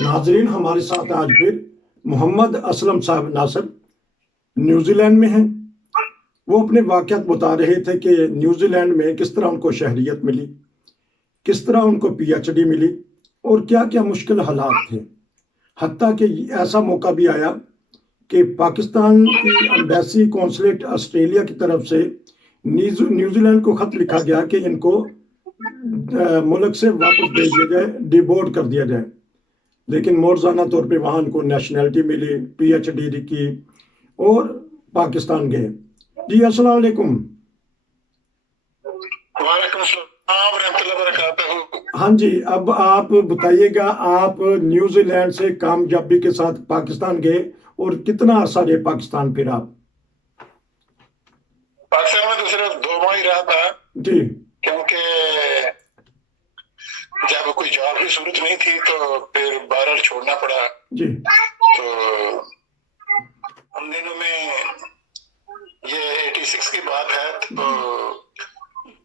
नाजरीन, हमारे साथ आज फिर मोहम्मद असलम साहब नासर न्यूजीलैंड में हैं। वो अपने वाक़यात बता रहे थे कि न्यूजीलैंड में किस तरह उनको शहरियत मिली, किस तरह उनको पीएचडी मिली और क्या क्या मुश्किल हालात थे। हत्ता कि ऐसा मौका भी आया कि पाकिस्तान की एम्बेसी कौंसलेट ऑस्ट्रेलिया की तरफ से न्यूजीलैंड को ख़त लिखा गया कि इनको मुल्क से वापस भेज दिया जाए, डिबोर्ड कर दिया जाए। लेकिन मोरजाना तौर पे वहाँ उनको नेशनैलिटी मिली, पीएचडी की और पाकिस्तान गए। जी अस्सलाम वालेकुम। वालेकुम सलाम रहमतुल्लाहि व बरकातहू। हाँ जी, अब आप बताइएगा, आप न्यूजीलैंड से कामयाबी के साथ पाकिस्तान गए और कितना अरसा रहे पाकिस्तान फिर आप? पाकिस्तान में तो सिर्फ 2 माह ही रहा था, जी क्योंकि जब कोई जॉब की सूरत नहीं थी तो फिर बाहर छोड़ना पड़ा। जी तो उन दिनों में ये 86 की बात है, तो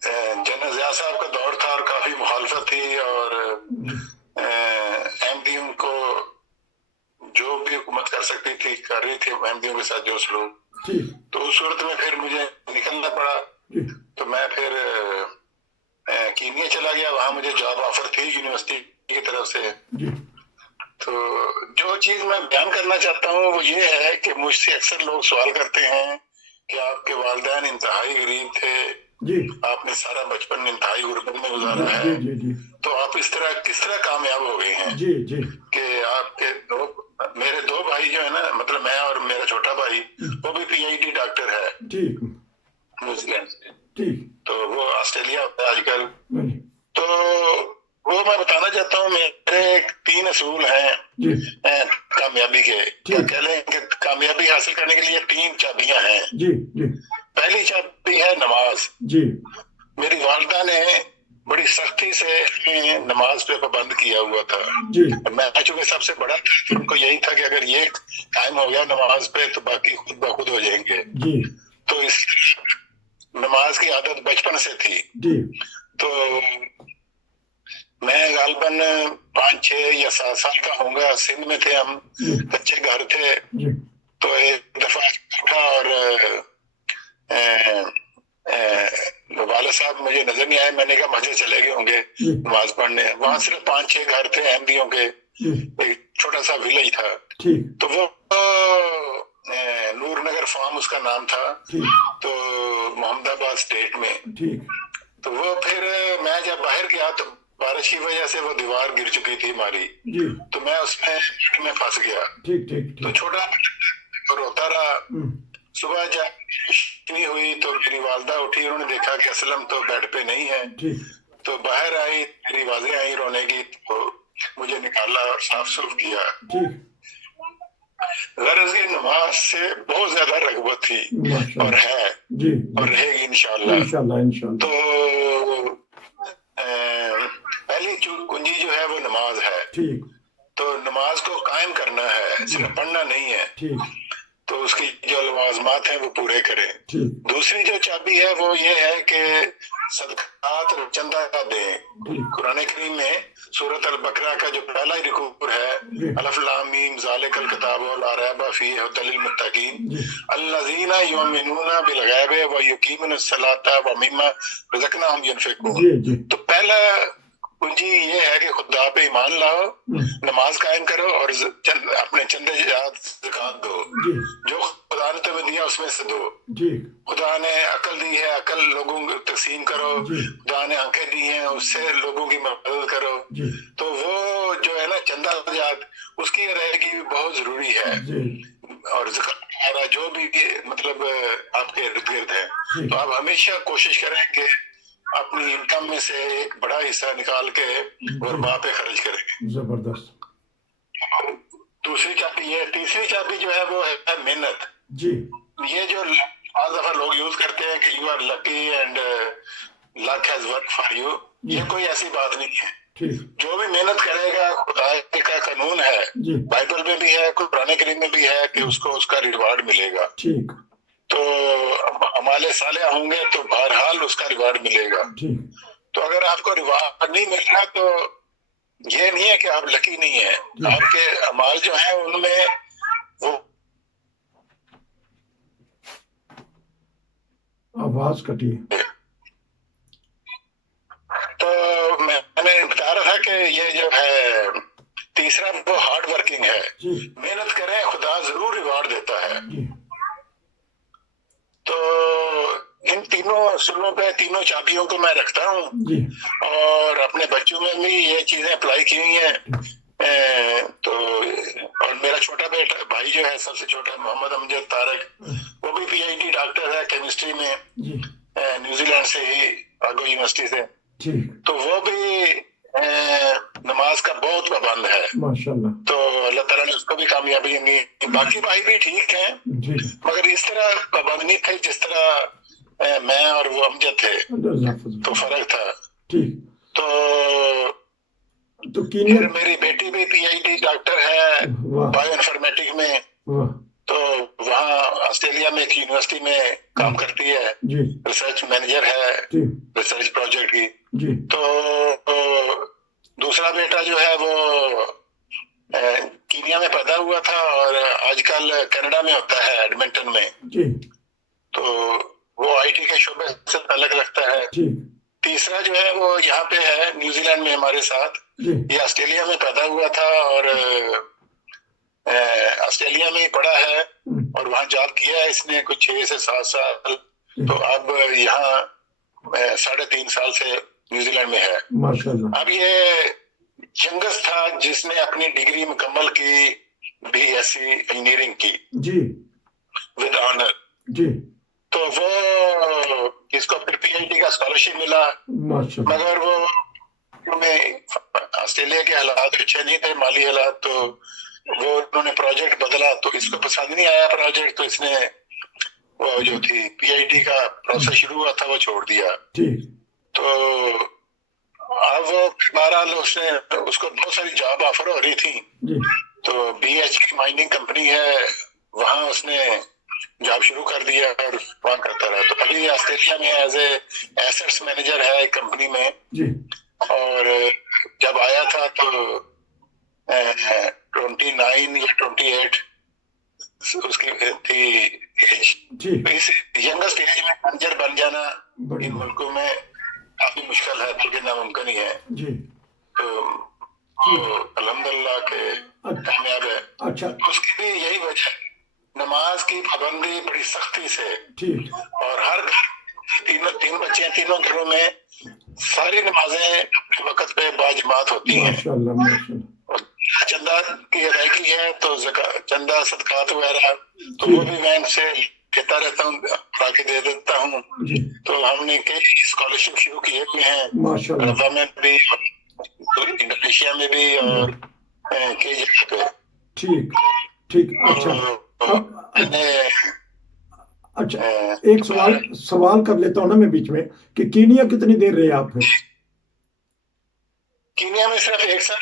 जनरल ज़िया साहब का दौर था और काफी मुखालफत थी और अहमदियों को जो भी हुकूमत कर सकती थी कर रही थी, अहमदियों के साथ जो सलूक। जी तो उस सूरत में फिर मुझे निकलना पड़ा। जी तो मैं फिर कीनिया चला गया। वहां मुझे जॉब ऑफर थी यूनिवर्सिटी की तरफ से। जी तो जो चीज मैं बयान करना चाहता हूँ वो ये है कि मुझसे अक्सर लोग सवाल करते हैं कि आपके वालिदैन इंतहाई गरीब थे, जी आपने सारा बचपन इंतहाई गुर्बत में गुजारा जी है, जी जी तो आप किस तरह कामयाब हो गए हैं जी जी कि मेरे 2 भाई जो है ना, मतलब मैं और मेरा छोटा भाई, वो भी पीएचडी डॉक्टर है ठीक न्यूजीलैंड से। ठीक तो वो ऑस्ट्रेलिया होता है आजकल। जी तो वो मैं बताना चाहता हूँ, मेरे 3 असूल हैं जी कामयाबी के। क्या कह लें कि कामयाबी हासिल करने के लिए 3 चाबियां हैं। जी जी पहली चाबी है नमाज। जी मेरी वालिदा ने बड़ी सख्ती से हमें नमाज पे पाबंद किया हुआ था। जी मैं चूंकि सबसे बड़ा था, तो उनको यही था कि अगर ये कायम हो गया नमाज पे तो बाकी खुद ब खुद हो जाएंगे। जी तो इस नमाज की आदत बचपन से थी। जी तो मैं गालबन 5, 6 या 7 साल का होऊंगा। सिंध में थे हम, जी कच्चे घर थे। जी तो एक दफा उठा और वाले साहब मुझे नजर नहीं आए। मैंने कहा मस्जिद चले गए होंगे जी नमाज पढ़ने। वहां सिर्फ 5, 6 घर थे अहमदियों के, जी एक छोटा सा विलेज था। ठीक तो वो नूर नगर फार्म उसका नाम था, ठीक तो मोहम्मदाबाद स्टेट में। ठीक तो वो फिर मैं जब बाहर गया तो बारिश की वजह से वो दीवार गिर चुकी थी हमारी। जी तो मैं उसमें फंस गया। ठीक ठीक तो ठीक छोटा और रोता रहा। सुबह जब रोशनी हुई तो मेरी वालदा उठी, उन्होंने देखा कि असलम तो बेड पे नहीं है। ठीक तो बाहर आई, मेरी आवाजें आई रोने की, तो मुझे निकाला और साफ सुफ किया। ठीक गरज की नमाज से बहुत ज्यादा रगबत थी और माशाल्लाह है जी और रहेगी इंशाल्लाह। इंशाल्लाह इंशाल्लाह तो पहली कुंजी जो है वो नमाज है। ठीक तो नमाज को कायम करना है, सिर्फ पढ़ना नहीं है। ठीक तो उसकी जो लवाजमात हैं वो पूरे करें। ठीक दूसरी जो चाबी है वो ये है कि सदकात और चंदा दें। ठीक कुरान करीम में सूरत अल बकरा का जो पहला ही रुकू है, जी अलिफ लाम मीम ज़ालिकल किताबु ला रैब फीहि हुदल लिल मुत्तकीन जी अल्लज़ीना युमिनूना बिल गैब व युकीमुनस सलाता व मिम्मा रज़क़नाहुम युनफिकून। जी जी तो पहला कुंजी ये है कि खुदा पे ईमान लाओ, नमाज कायम करो और अपने चंदे ज़कात दो। जी जो खुदा ने तुम्हें दिया उसमें से दो। ठीक खुदा ने अकल दी है, अकल लोगों को तकसीम करो। जी खुदा ने आंखें दी हैं, उससे लोगों की मदद करो। जी तो वो जो है ना चंदा जात, उसकी रहेगी बहुत जरूरी है। जी और ज़कात जो भी मतलब आपके इर्द गिर्द है, ठीक तो आप हमेशा कोशिश करें कि अपनी इनकम में से एक बड़ा हिस्सा निकाल के और माँ पे खर्च करें। जबरदस्त दूसरी चाबी है। तीसरी चाबी जो है वो है मेहनत। जी ये जो आज दफा लोग यूज करते हैं कि you are lucky and luck has work for you, ये कोई ऐसी बात नहीं है। ठीक जो भी मेहनत करेगा, खुदा का कानून है, जी बाइबल में भी है, कुरान करीम में भी है कि उसको उसका रिवार्ड मिलेगा। ठीक तो हमारे साले होंगे तो बहरहाल उसका रिवार्ड मिलेगा। ठीक तो अगर आपको रिवार्ड नहीं मिल रहा तो یہ نہیں ہے کہ آپ لکی نہیں ہیں، آپ کے اعمال جو ہیں ان میں وہ آواز کٹی. تو میں نے بتا رہا تھا کہ یہ جو ہے تیسرا وہ ہارڈ ورکنگ ہے، جی محنت کریں خدا ضرور ریوارڈ دیتا ہے. جی تو ان تینوں اصولوں پہ، تینوں چابیوں کو میں رکھتا ہوں جی اور اپنے بچوں میں بھی یہ چیزیں اپلائی کی ہوئی ہیں. تو اور میرا چھوٹا بیٹا بھائی جو ہے سب سے چھوٹا محمد امجد طارق، وہ بھی پی ایچ ڈی ڈاکٹر ہے کیمسٹری میں، جی نیوزی لینڈ سے ہی، آگو یونیورسٹی سے. ٹھیک. تو وہ بھی نماز کا بہت پابند ہے. ماشاء اللہ. تو اللہ تعالیٰ نے اس کو بھی کامیابی دی. باقی بھائی بھی ٹھیک ہیں جی مگر اس طرح پابند نہیں تھے جس طرح میں اور وہ امجد تھے، تو فرق تھا. ٹھیک. تو کینیا پھر میری بیٹی بھی پی ایچ ڈی ڈاکٹر ہے بایو انفارمیٹک میں، تو وہاں آسٹریلیا میں ایک یونیورسٹی میں کام کرتی ہے، جی ریسرچ مینیجر ہے ریسرچ پروجیکٹ کی. جی تو دوسرا بیٹا جو ہے وہ کینیا میں پیدا ہوا تھا اور آج کل کینیڈا میں ہوتا ہے ایڈمنٹن میں. جی تو وہ آئی ٹی کے شعبے سے تعلق رکھتا ہے. ٹھیک. تیسرا جو ہے وہ یہاں پہ ہے نیوزی لینڈ میں ہمارے ساتھ. جی یہ آسٹریلیا میں پیدا ہوا تھا اور آسٹریلیا میں ہی پڑھا ہے اور وہاں جاب کیا ہے اس نے کچھ 6 سے 7 سال. تو اب یہاں 3.5 سال سے نیوزی لینڈ میں ہے. ماشاءاللہ. اب یہ ینگسٹ تھا جس نے اپنی ڈگری مکمل کی بی ایس سی انجینئرنگ کی جی ود آنر. جی تو وہ اس کو پھر پی ایچ ڈی کا اسکالرشپ ملا، ماشاءاللہ. مگر وہ میں آسٹریلیا کے حالات اچھے نہیں تھے، مالی حالات، تو وہ انہوں نے پروجیکٹ بدلا تو اس کو پسند نہیں آیا پروجیکٹ، تو اس نے وہ جو تھی پی ایچ ڈی کا پروسیس شروع ہوا تھا وہ چھوڑ دیا. ٹھیک. تو اب وہ بہرحال اس کو بہت ساری جاب آفر ہو رہی تھی. جی تو بی ایچ کی مائننگ کمپنی ہے وہاں اس نے جاب شروع کر دیا اور وہاں کرتا رہا. تو ابھی آسٹریلیا میں ایز اے ایسٹس مینیجر ہے ایک کمپنی میں. جی اور جب آیا تھا تو 29 یا 28 اس کی تھی ایج. اس ینگسٹ ایج میں مینیجر بن جانا ان ملکوں میں کافی مشکل ہے بلکہ ناممکن ہی ہے. جی تو الحمدللہ کہ کامیاب ہے. اچھا. اس کی بھی یہی وجہ ہے، نماز کی پابندی بڑی سختی سے. ٹھیک. اور ہر گھر، تین بچے ہیں، تینوں گھروں میں ساری نمازیں اپنے وقت پہ باجماعت ہوتی ہیں. ماشاءاللہ ماشاءاللہ. چندہ کی ادائیگی ہے تو چندہ صدقات وغیرہ تو وہ بھی میں ان سے کہتا رہتا ہوں، لا کے دے دیتا ہوں. تو ہم نے کئی اسکالرشپ شروع کیے ہوئے ہیں رفا میں بھی، انڈونیشیا میں بھی اور کئی جگہ پہ. ٹھیک ٹھیک. اچھا اچھا ایک سوال کر لیتا ہوں نا میں بیچ میں کہ کینیا کتنی دیر رہے آپ پھر؟ کینیا میں صرف 1 سال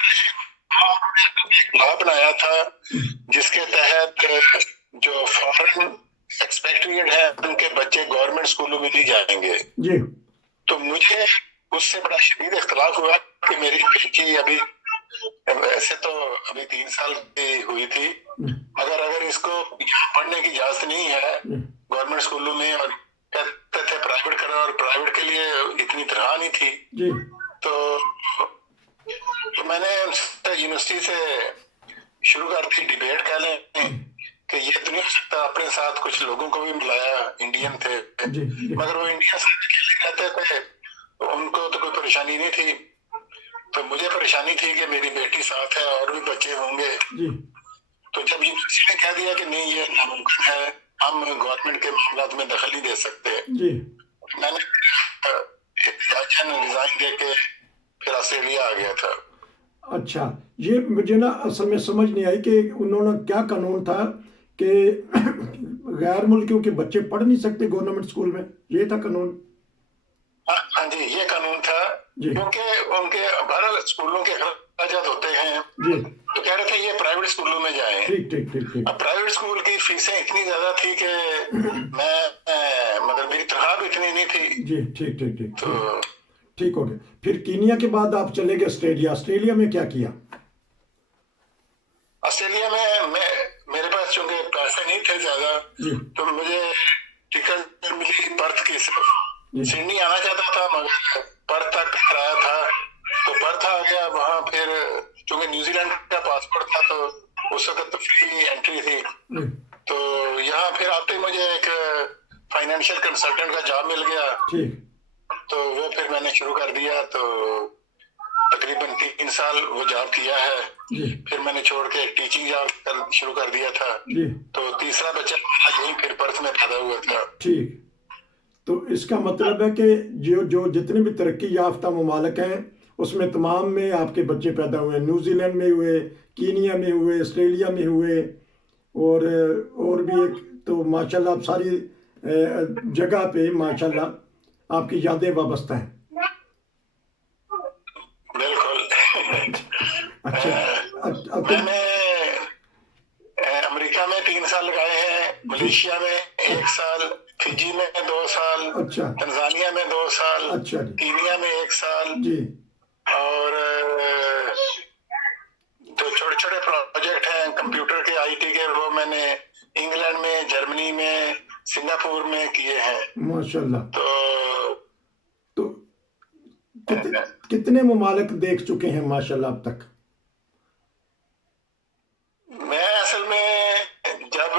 لا بنایا تھا جس کے تحت جو فارن ایکسپیکٹریٹ ہے ان کے بچے گورنمنٹ اسکولوں میں نہیں جائیں گے. جی. تو مجھے اس سے بڑا شدید اختلاف ہوا کہ میری بیٹی ابھی ویسے تو ابھی 3 سال کی ہوئی تھی، مگر اگر اس کو پڑھنے کی اجازت نہیں ہے گورنمنٹ اسکولوں میں اور کہتے تھے پرائیویٹ کرو، اور پرائیویٹ کے لیے اتنی تنخواہ نہیں تھی. تو میں نے یونیورسٹی سے شروع کر دی ڈیبیٹ، کہہ لیں کہ یہ تو نہیں ہو سکتا. اپنے ساتھ کچھ لوگوں کو بھی بلایا، انڈین تھے مگر وہ انڈین سے اکیلے رہتے تھے، ان کو تو کوئی پریشانی نہیں تھی. تو مجھے پریشانی تھی کہ میری بیٹی ساتھ ہے اور بھی بچے ہوں گے. تو جب یونیورسٹی نے کہہ دیا کہ نہیں یہ ناممکن ہے، ہم گورنمنٹ کے معاملات میں دخل نہیں دے سکتے، میں نے ریزائن دے کے پھر آسٹریلیا آ گیا تھا. اچھا یہ مجھے نا اصل میں سمجھ نہیں آئی کہ انہوں نے کیا قانون تھا کہ غیر ملکیوں کے بچے پڑھ نہیں سکتے گورنمنٹ اسکول میں، یہ تھا قانون؟ ہاں جی یہ قانون تھا کیونکہ ان کے بہرحال اسکولوں کے اخراجات ہوتے ہیں تو کہہ رہے تھے یہ پرائیویٹ اسکولوں میں جائیں. اب پرائیویٹ اسکول کی فیسیں اتنی زیادہ تھی کہ میں مگر میری تنخواہ بھی اتنی نہیں تھی. ٹھیک ہو گیا. پھر کینیا کے بعد آپ چلے گئے آسٹریلیا. آسٹریلیا میں کیا کیا؟ آسٹریلیا میں میرے پاس چونکہ پیسے نہیں تھے زیادہ جی تو مجھے ٹکٹ ملی پرتھ کی صرف. جی سڈنی آنا چاہتا تھا مگر پرتھ تک کرایا تھا تو پرتھ آ گیا. وہاں پھر چونکہ نیوزی لینڈ کا پاسپورٹ تھا تو اس وقت تو فری انٹری تھی. جی تو یہاں پھر آتے مجھے ایک فائنینشیل کنسلٹنٹ کا جاب مل گیا ٹھیک. تو وہ پھر میں نے شروع کر دیا. تو تقریباً 3 سال وہ جاب کیا ہے. جی پھر میں نے چھوڑ کے ایک ٹیچنگ جاب شروع کر دیا تھا. جی تو تیسرا بچہ یہیں پھر پرتھ میں پیدا ہوا تھا. ٹھیک. تو اس کا مطلب ہے کہ جو جتنے بھی ترقی یافتہ ممالک ہیں اس میں تمام میں آپ کے بچے پیدا ہوئے. نیوزی لینڈ میں ہوئے, کینیا میں ہوئے, آسٹریلیا میں ہوئے, اور بھی ایک. تو ماشاءاللہ آپ ساری جگہ پہ ماشاءاللہ آپ کی یادیں وابستہ ہیں. بالکل. اچھا میں نے امریکہ میں 3 سال لگائے ہیں, ملیشیا میں 1 سال, فجی میں 2 سال, اچھا تنزانیہ میں 2 سال, اچھا جی کینیا میں 1 سال, جی اور جو چھوٹے چھوٹے پروجیکٹ ہیں کمپیوٹر کے آئی ٹی کے وہ میں نے انگلینڈ میں, جرمنی میں, سنگاپور میں کیے ہیں. ماشاءاللہ. تو کتنے ممالک دیکھ چکے ہیں ماشاءاللہ اب تک؟ میں اصل میں جب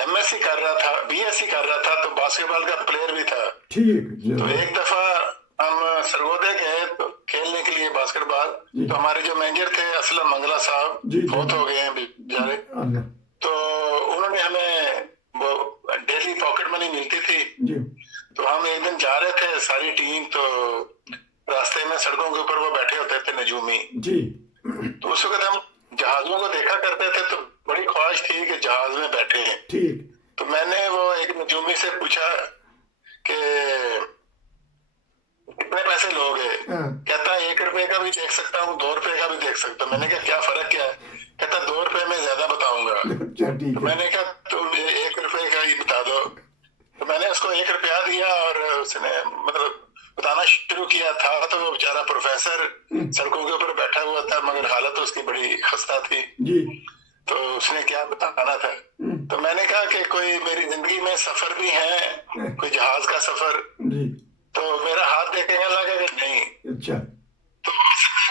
ایم ایس سی کر رہا تھا, بی ایس سی کر رہا تھا تو باسکٹ بال کا پلیئر بھی تھا. ٹھیک. تو ایک دفعہ ہم سرگودے گئے تو کھیلنے کے لیے باسکٹ بال. تو ہمارے جو مینیجر تھے اسلم منگلا صاحب, فوت ہو گئے ہیں بیچارے. تو انہوں نے ہمیں وہ ڈیلی پاکٹ منی ملتی تھی. جی تو ہم ایک دن جا رہے تھے ساری ٹیم, تو راستے میں سڑکوں کے اوپر وہ بیٹھے ہوتے تھے نجومی. جی تو اس وقت ہم جہازوں کو دیکھا کرتے تھے تو بڑی خواہش تھی کہ جہاز میں بیٹھے ہیں. ٹھیک. تو میں نے وہ ایک نجومی سے پوچھا کہ کتنے پیسے لوگے؟ کہتا 1 روپے کا بھی دیکھ سکتا ہوں, 2 روپے کا بھی دیکھ سکتا ہوں. میں نے کہا کیا فرق کیا ہے؟ کہتا 2 روپے میں زیادہ بتاؤں گا. تو میں نے کہا تم 1 روپے کا ہی بتا دو. تو میں نے اس کو 1 روپیہ دیا اور اس نے مطلب بتانا شروع کیا تھا. تو وہ بیچارہ پروفیسر سڑکوں کے اوپر بیٹھا ہوا تھا مگر حالت اس کی بڑی خستہ تھی. جی تو اس نے کیا بتانا تھا؟ تو میں نے کہا کہ کوئی میری زندگی میں سفر بھی ہے, کوئی جہاز کا سفر. جی تو میرا ہاتھ دیکھنے لگا کہ نہیں. اچھا. تو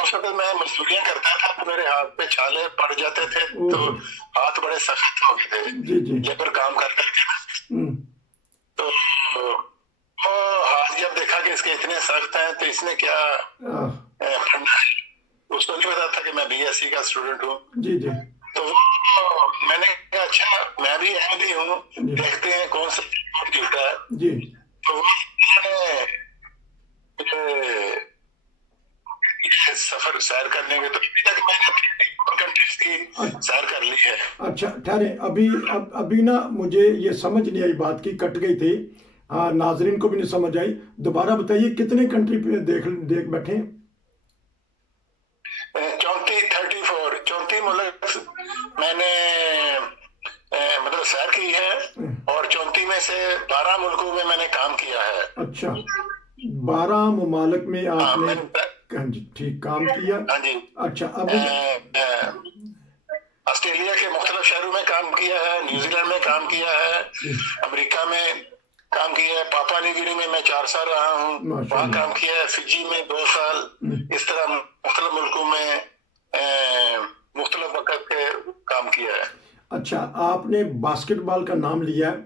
اس وقت میں مزدوریاں کرتا تھا تو میرے ہاتھ پہ چھالے پڑ جاتے تھے تو ہاتھ بڑے سخت ہو گئے تھے جی جی لیبر کام کر کر کے. تو وہ ہاتھ جب دیکھا کہ اس کے اتنے سخت ہیں تو اس نے کیا پڑھنا ہے, اس کو نہیں پتا تھا کہ میں بی ایس سی کا اسٹوڈنٹ ہوں. جی جی تو میں نے کہا اچھا میں بھی احمدی ہوں, دیکھتے ہیں کون سا جھوٹا ہے. جی تو سفر سیر کرنے کے تو ابھی تک میں نے کنٹریز کی سیر کر لی ہے. اچھا ٹھہرے, ابھی نا مجھے یہ سمجھ نہیں آئی, بات کی کٹ گئی تھی. ہاں ناظرین کو بھی نہیں سمجھ آئی, دوبارہ بتائیے کتنے کنٹری پہ دیکھ بیٹھے ہیں؟ 34 ملک میں نے مطلب سیر کی ہے اور 34 میں سے 12 ملکوں میں نے کام کیا ہے. اچھا 12 ممالک میں آپ نے ٹھیک کام کیا. ہاں جی. اچھا اب آسٹریلیا کے مختلف شہروں میں کام کیا ہے, نیوزی لینڈ میں کام کیا ہے, امریکہ میں کام کیا ہے, پاپا نیو گنی میں 4 سال رہا ہوں, وہاں کام کیا ہے, فجی میں 2 سال. اس طرح مختلف ملکوں میں مختلف وقت کے کام کیا ہے. اچھا آپ نے باسکٹ بال کا نام لیا ہے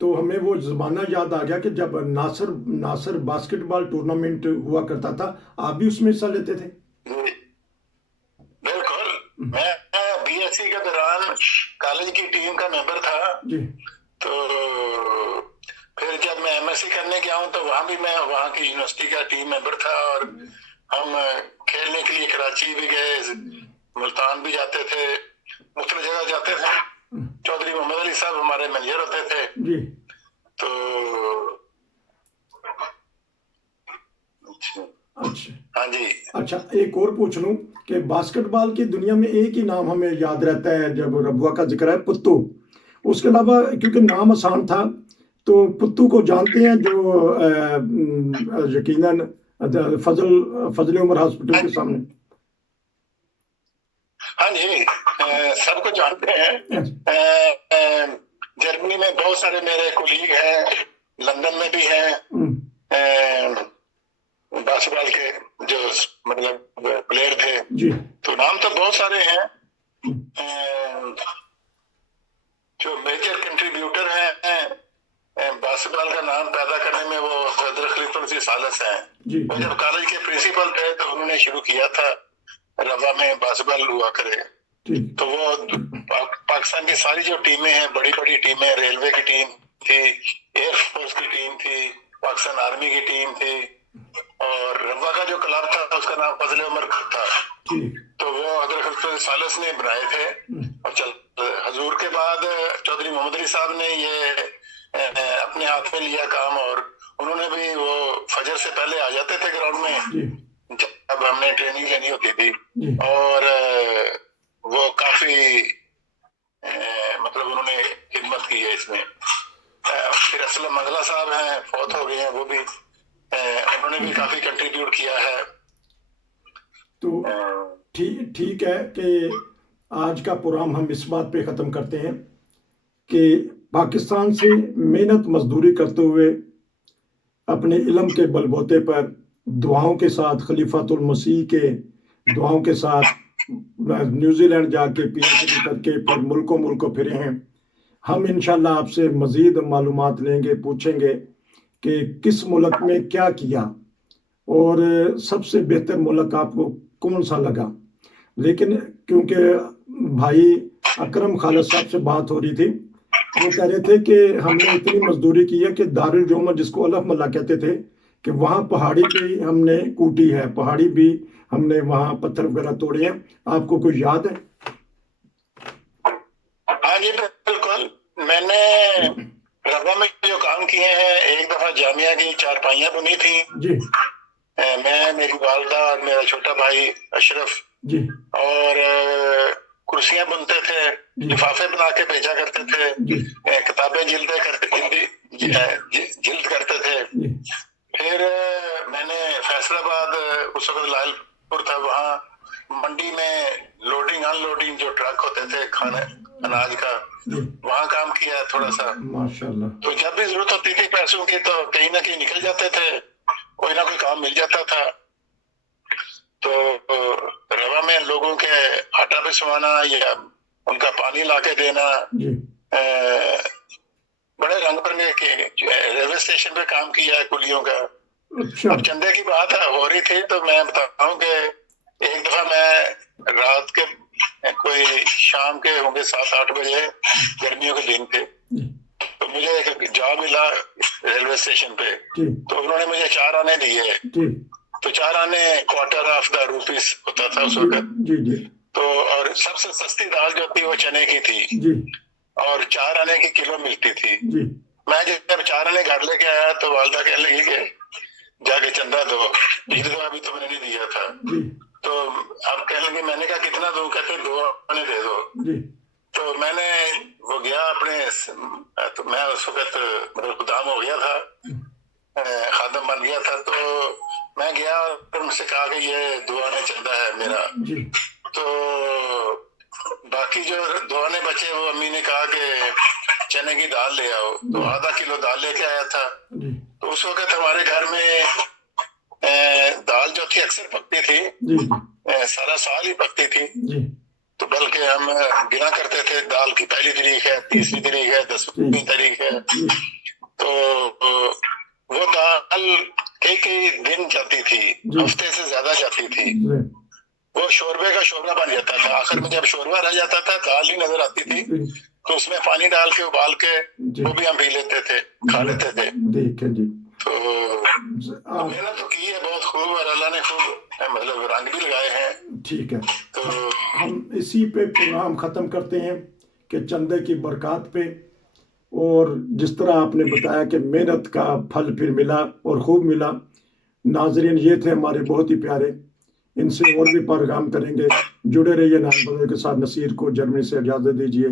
تو ہمیں وہ زمانہ یاد آ گیا کہ جب ناصر باسکٹ بال ٹورنامنٹ ہوا کرتا تھا, آپ بھی اس میں حصہ لیتے تھے؟ بالکل, میں بی ایس سی کے دوران کالج کی ٹیم کا ممبر تھا. جی. تو پھر جب میں ایم ایس سی کرنے گیا ہوں تو وہاں بھی میں وہاں کی یونیورسٹی کا ٹیم ممبر تھا اور ہم کھیلنے کے لیے کراچی بھی گئے, ملتان بھی جاتے تھے, مختلف جگہ جاتے تھے. چودھری محمد علی صاحب ہمارے مینیجر ہوتے تھے. جی. تو اچھا ہاں جی. اچھا ایک اور پوچھ لوں کہ باسکٹ بال کی دنیا میں ایک ہی نام ہمیں یاد رہتا ہے جب ربوہ کا ذکر ہے, پتو. اس کے علاوہ کیونکہ نام آسان تھا تو پتو کو جانتے ہیں جو یقیناً फजल उमर हॉस्पिटल के सामने। हाँ जी, सबको जानते हैं। जर्मनी में बहुत सारे मेरे कोलीग हैं, लंदन में भी हैं, बास्केटबॉल के जो मतलब प्लेयर थे जी। तो नाम तो बहुत सारे हैं। जो मेजर कंट्रीब्यूटर हैं बास्केटबॉल का नाम पैदा करने में वो सदर खलीफा सालस हैं। वो जब कॉलेज के प्रिंसिपल थे तो उन्होंने शुरू किया था रवा में बास्केटबॉल हुआ करे। तो वो पाकिस्तान की सारी जो टीमें हैं, बड़ी बड़ी टीमें, रेलवे की टीम थी, एयरफोर्स की टीम थी, पाकिस्तान आर्मी की टीम थी, और रवा का जो क्लब था उसका नाम फजल उमर था। तो वो हजरत सालस ने बनाए थे। और चल हजूर के बाद चौधरी मोहम्मद अली साहब ने ये अपने हाथ में लिया काम, और उन्होंने भी वो फजर से पहले आ जाते थे ग्राउंड में जब हमने ट्रेनिंग लेनी होती थी। और वो काफी मतलब उन्होंने खिदमत की है इसमें। फिर असलम मंगला साहब हैं, फौत हो गए हैं, वो भी उन्होंने भी काफी कंट्रीब्यूट किया है। तो ठीक है कि आज का प्रोग्राम हम इस बात पे ख़त्म करते हैं कि पाकिस्तान से मेहनत मजदूरी करते हुए अपने इल्म के बलबूते पर दुआओं के साथ, खलीफातुल मसीह के दुआओं के साथ न्यूजीलैंड जाके पीएचडी करके फिर मुल्कों फिरे हैं। हम इंशाल्लाह आपसे मज़ीद मालूमात लेंगे, पूछेंगे कि किस मुल्क में क्या किया और सबसे बेहतर मुल्क आपको कौन सा लगा। लेकिन क्योंकि भाई अकरम खालिद साहब से बात हो रही थी, वो कह रहे थे कि हमने इतनी मजदूरी की है कि दारुल जोमा जिसको अलफ मल्ला कहते थे कि वहाँ पहाड़ी पे हमने कूटी है, पहाड़ी भी हमने वहाँ पत्थर वगैरह तोड़े हैं। आपको कुछ याद है? हाँ जी बिल्कुल, मैंने रवा में जो काम किए हैं, एक दफा जामिया की चारपाइयाँ बुनी थी जी। मैं, मेरी वालदा और मेरा छोटा भाई अशरफ जी। और कुर्सियां बुनते थे, लिफाफे बना के बेचा करते थे, किताबें जिल्द करते थे। फिर मैंने फैसलाबाद, उस वक्त लालपुर था, वहाँ मंडी में लोडिंग अनलोडिंग जो ट्रक होते थे खाने अनाज का, वहाँ काम किया थोड़ा सा माशाल्लाह। तो जब भी जरूरत होती थी पैसों की तो कहीं ना कहीं निकल जाते थे, कोई ना कोई काम मिल जाता था। तो रवा में लोगों के आटा पिसवाना या उनका पानी लाके देना, बड़े रंग बिरंगे के रेलवे स्टेशन पे काम किया है कुलियों का। अच्छा। अब चंदे की बात हो रही थी तो मैं बताता हूँ कि एक दफा मैं रात के कोई शाम के होंगे 7-8 बजे, गर्मियों के दिन थे, तो मुझे एक जॉब मिला रेलवे स्टेशन पे। तो उन्होंने मुझे 4 आने दिए। तो 4 आने क्वार्टर ऑफ द रुपीस होता था उस वक्त। तो और सबसे सस्ती दाल जो थी वो चने की थी और 4 आने की किलो मिलती थी। मैं जब 4 आने घर लेके आया तो वालदा कहने लगी कि जाके चंदा दो, पिछली दफा भी तुमने नहीं दिया था। तो अब कहने लगे, मैंने कहा कितना दूं? कहते 2 आने दे दो। तो मैंने वो गया अपने, तो मैं उस वक्त मतलब गुदाम हो गया था, खादम बन गया था। तो मैं गया और उनसे कहा कि ये 2 आने चंदा है मेरा। तो बाकी जो 2 आने बचे वो अम्मी ने कहा कि चने की दाल ले आओ, तो आधा किलो दाल लेके आया था। तो उस वक्त हमारे घर में दाल जो थी अक्सर पकती थी, सारा साल ही पकती थी। तो बल्कि हम गिना करते थे, दाल की पहली तारीख है, 30वीं तारीख है, 10वीं तारीख है। तो वो दाल कई दिन जाती थी, हफ्ते से ज्यादा जाती थी। वो शोरबे का शोरबा बन जाता था। आखिर में जब शोरबा रह जाता था, दाल ही नजर आती थी, तो उसमें पानी डाल के उबाल के वो भी हम पी लेते थे, खा लेते थे। तो मैंने तो की है बहुत खूब, और अल्लाह ने खूब मतलब रंग भी लगाए हैं। ठीक है, तो हम इसी पे प्रोग्राम ख़त्म करते हैं कि चंदे की बरकत पे, और जिस तरह आपने बताया कि मेहनत का फल फिर मिला और खूब मिला। नाजरीन, ये थे हमारे बहुत ही प्यारे, इनसे और भी प्रोग्राम करेंगे। जुड़े रहिए नाम बदल के साथ। नसीर को जर्मनी से इजाज़त दीजिए।